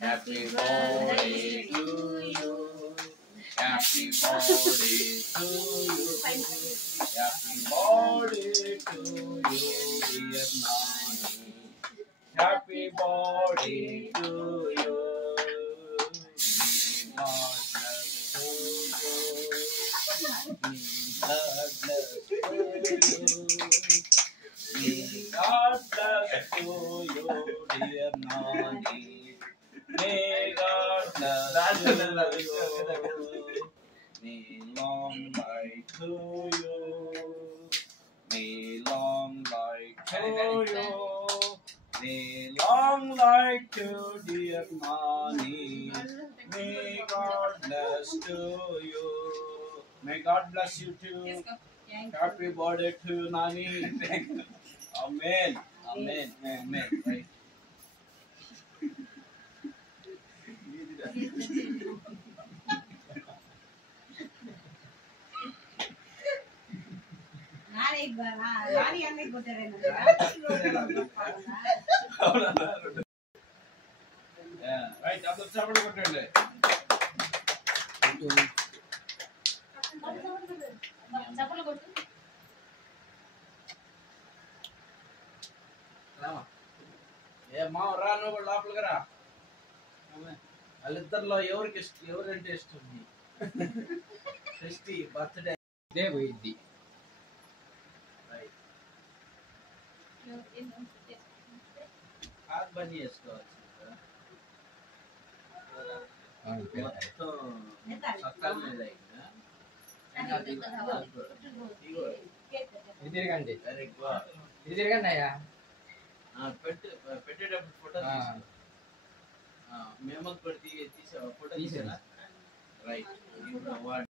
Happy birthday to you. Happy birthday to you. Happy birthday to you, dear Nani. Happy birthday to you. May God bless to you. May God bless to you, dear Nani. May God bless to you. May long life to you. May long life to you. May long life to dear Nani. May God bless to you. May God bless you too. Happy birthday to you, Nani. Amen. Amen. Amen. Right. Yeah, right. Up the trouble with it. ఏ మా రా నువ్వు లోపలికి రా వాళ్ళిద్దరిలో ఎవరంటే ఇష్టం క్రిస్టి birthday ఇదే పోయిద్ది. హాత్ బంద్ చేసుకోవచ్చు మొత్తం సక్కల మీద ఇది తిరగండి, వెరీ గుడ్. ఇది తిరగండి అయ్యా. పెట్టేటప్పుడు ఫోటో మేము కూడా తీసా ఫోటో తీసారా రైట్ ఇప్పుడు అవార్డు